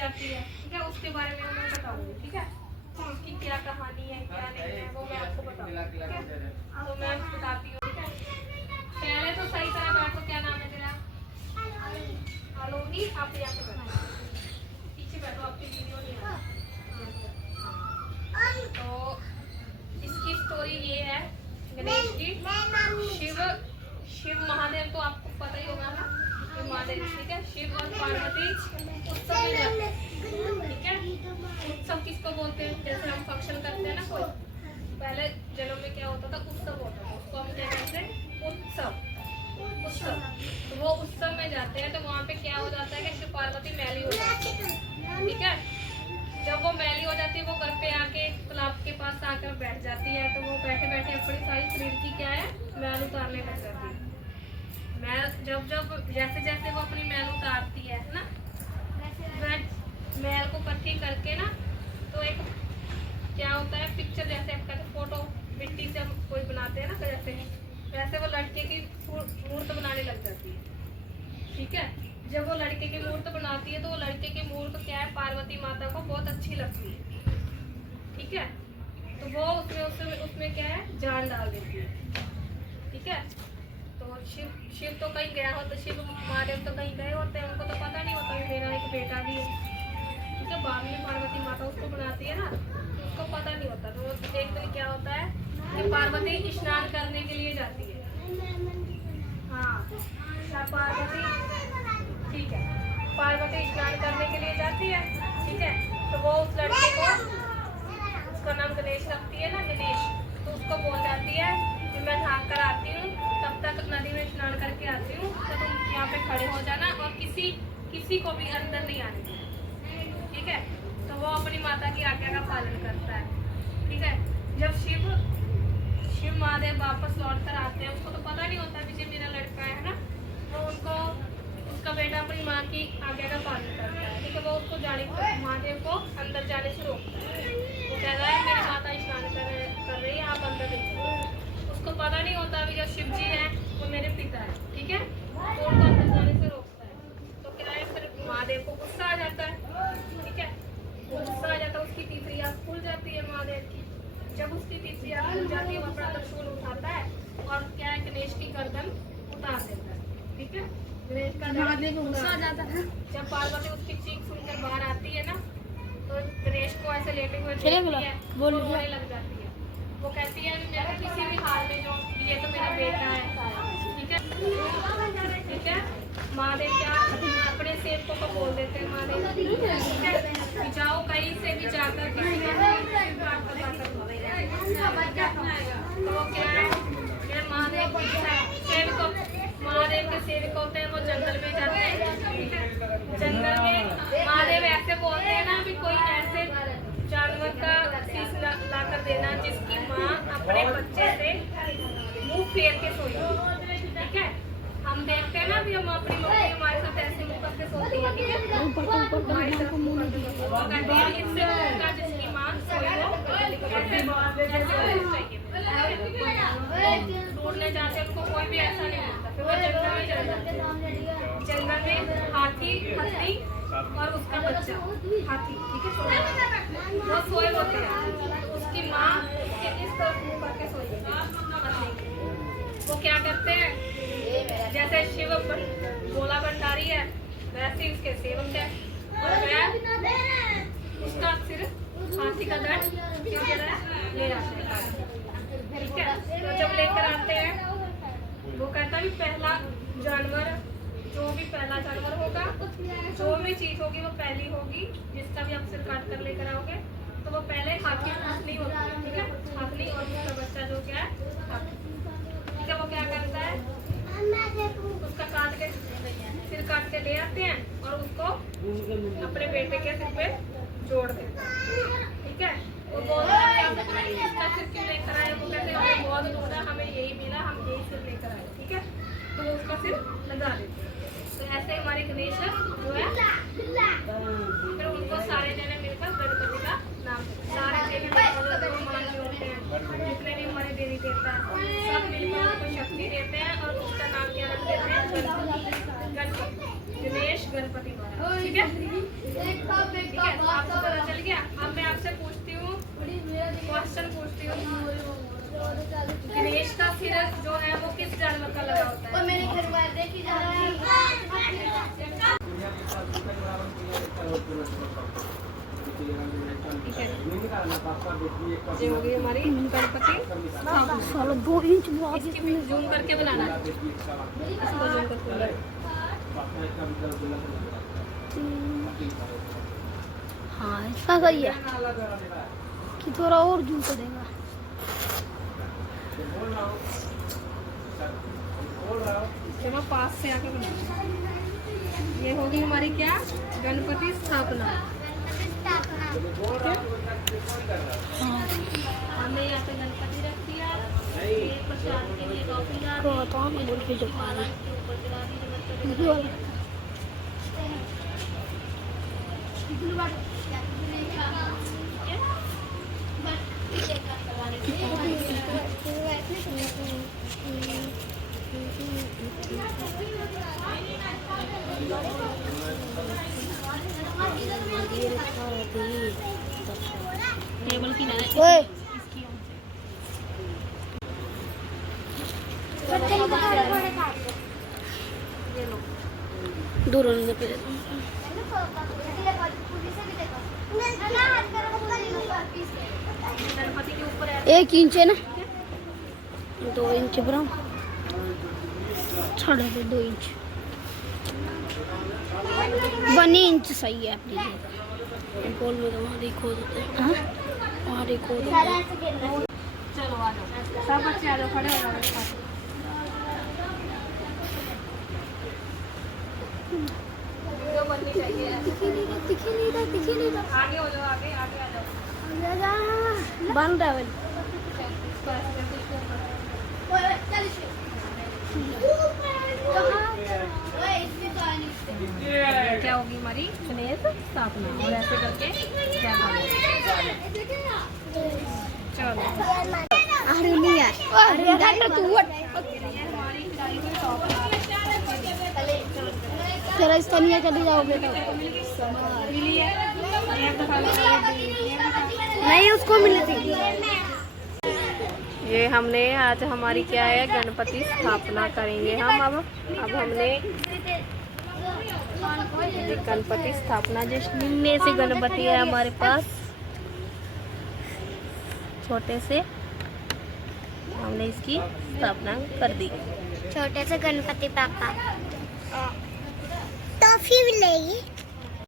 जाती है, ठीक है, उसके बारे में मैं बताऊंगी, ठीक है, उसकी क्या कहानी है क्या नहीं है वो मैं आपको बताऊंगी, ठीक है। तो मैं बताती हूँ, ठीक है। पहले तो सही तरह बैठो, क्या नाम है तेरा? आलोनी। आप यहाँ पे बैठो, पीछे बैठो, आपकी वीडियो नहीं आ रही। तो इसकी स्टोरी ये है गणेश की। शिव महादेव तो आपको पता ही होगा ना, शिव महादेव, ठीक है। शिव और पार्वती उत्सव में जाते हैं, ठीक है। उत्सव किसको बोलते हैं? जैसे हम फंक्शन करते हैं ना कोई, पहले जन्म में क्या होता था? उत्सव होता था, उसको हम क्या कहते हैं? उत्सव। तो वो उत्सव में जाते हैं, तो वहाँ पे क्या हो जाता है कि शिव पार्वती मैली हो जाती है, ठीक है। जब वो मैली हो जाती है, वो घर पे आके तालाब के पास आकर बैठ जाती है, तो वो बैठे बैठे अपनी सारी शरीर की क्या है मैल उतारने लग जाती है। मैल जब जैसे जैसे वो अपनी मैल उतारती है ना, मैल को इकट्ठी करके ना, तो एक क्या होता है पिक्चर, जैसे आपका फोटो मिट्टी से हम कोई बनाते हैं ना, जैसे वैसे वो लड़के की मूर्त बनाने लग जाती है, ठीक है। जब वो लड़के की मूर्त बनाती है, तो वो लड़के की मूर्त क्या है पार्वती माता को बहुत अच्छी लगती है, ठीक है। तो वो उसमें क्या है जान डाल देती है, ठीक है। तो शिव तो कहीं गया हो, तो शिव महादेव तो कहीं गए होते हैं, उनको तो पता नहीं होता मेरा एक बेटा भी है, ठीक है। बाद में पार्वती माता उसको बनाती है ना, तो उसको पता नहीं होता। तो एक दिन क्या होता है कि पार्वती स्नान करने के लिए जाती है, हाँ पार्वती, ठीक है, पार्वती स्नान करने के लिए जाती है, ठीक है। तो वो उस लड़के को, उसका नाम गणेश रखती है ना, गणेश, तो उसको बोल जाती है कि मैं नहा कर आती हूँ, तब तक नदी में स्नान करके आती हूँ, तो तुम यहाँ पे खड़े हो जाना और किसी को भी अंदर नहीं आने देना, ठीक है। तो वो अपनी माता की आज्ञा का पालन करता है, ठीक है। जब शिव महादेव वापस लौट कर आते हैं, उसको तो पता नहीं होता कि मेरा लड़का है ना, तो उनको उसका बेटा अपनी माँ की आज्ञा का पालन करता है, ठीक है। वो उसको महादेव को अंदर जाने से रोकता है, वो कह रहा है मेरी माता स्नान कर रही है, आप अंदर नहीं जाओ। उसको पता नहीं होता अभी जो शिव जी है वो मेरे पिता है, ठीक है, तो उनको अंदर जाने से रोकता है। तो क्या है फिर महादेव को गुस्सा आ जाता है, ठीक है, गुस्सा आ जाता है, उसकी तीसरी आँख खुल जाती है महादेव की। जब उसकी तीसरी आँख खुल जाती है, वो अपना त्रिशूल उठाता है और क्या है गणेश की गर्दन उतार देता है, ठीक है। गणेश का गुस्सा आ जाता है। जब पार्वती उसकी चीख सुनकर बाहर आती है ना, तो गणेश को ऐसे लेटे हुए देखती है, वो रोने लग जाती है। वो कहती है मैं किसी भी हाल में जो ये तो मेरा बेटा है, ठीक है, ठीक है। महादेव क्या अपने सेवकों को बोल देते हैं, महादेव ठीक है, जाओ कहीं से भी जाकर किसी को तो वो क्या है महादेव के सेवक होते हैं, वो जंगल में जाते हैं, ठीक है। जंगल में महादेव ऐसे बोलते हैं ना कि कोई ऐसे जानवर का शीश ला कर देना जिसकी माँ अपने बच्चे से मुंह फेर के सोई, ठीक है। हम देखते हैं ना भी हम अपनी मम्मी हमारे साथ ऐसे मुंह करके सोती है, ठीक है, हमारी तरफ मुंह करके सोती है, वो कहती है इससे उनका जिसकी माँ सोई हो ढूंढने जाते हैं, उनको कोई भी ऐसा नहीं मिलता, फिर वो जंगल में चले जाते हैं। जंगल में हाथी और उसका बच्चा हाथी, ठीक है, वो सोए होते हैं, तो उसकी माँ इस तरफ मुंह करके सोई है। वो क्या करते हैं, जैसे शिव भोला भंडारी है वैसे ही उसके सेवक है, और वह उसका सिर हाथी का दंड ले आते हैं, ठीक है। तो जब लेकर आते हैं, वो कहता है पहला जानवर जो भी पहला जानवर होगा, जो भी चीज होगी वो पहली होगी, जिसका भी आप सिर काट कर लेकर आओगे, तो वो पहले हाथी हथनी होती है, ठीक है, हथनी, और उसका बच्चा जो क्या है हाथी, ठीक है। वो क्या करता है उसका सिर काट के ले आते हैं और उसको अपने बेटे के सिर पे जोड़ देते हैं, ठीक है। वो बोलता है इसका सिर क्यों लेकर आए, वो कहते हैं बहुत ढूंढा हमें यही मिला, हम यही सिर लेकर आए, ठीक है। तो वो उसका सिर लगा देते हैं। तो ऐसे हमारे गणेश जो है, फिर उनको सारे जने मिलकर गणपति का नाम, सारे देवी मान जोड़ते हैं, जितने भी हमारे देवी देवता है सब मिलकर उनको शक्ति देते हैं और उसका नाम क्या रख देते हैं गणपति, गणेश गणपति महाराज, ठीक है। ठीक है, ये होगी हमारी गणपति स्थापना। 2 इंच बहुत इसकी भी जूम करके बनाना है, इसको जूम करके बनाना है। हाँ ऐसा सही है कि थोड़ा और जूम करेगा। चलो पास से आके बनाना। ये होगी हमारी क्या, गणपति स्थापना। हमने यहाँ पे गणपति रख दिया, ये प्रसाद के लिए कॉफी ला दी, बोल के महाराज के ऊपर चढ़ा दी गणपति। टेबल की ना इसकी ये लो, दूर होने पे गणपति के ऊपर 1 इंच है ना, 2 इंच ब्राउन छोड़ दो, 2 इंच 1 इंच सही है अपनी गोल में। तो वहाँ देखो हाँ वहाँ देखो। चलो आ जाओ, सब बच्चे आ जाओ, खड़े हो जाओ मेरे पास। वीडियो बननी चाहिए, दिखी नहीं रहा आगे हो जाओ, आगे आगे आ जाओ। बन रहा है इसको ऐसे करके इसको ऊपर। क्या होगी हमारी गणेश स्थापना, और ऐसे करके क्या करेंगे। चलो अरे नहीं यार, अरे तू हमारी खिलाई हुई टॉप राजस्थानिया चली जाओ बेटा। मिली है, नहीं उसको मिली थी। ये हमने आज हमारी क्या है, गणपति स्थापना करेंगे हम। अब हमने गणपति स्थापना, जिस निन्ने से गणपति है हमारे पास, छोटे से हमने इसकी स्थापना कर दी। छोटे से गणपति पापा टॉफी मिलेगी।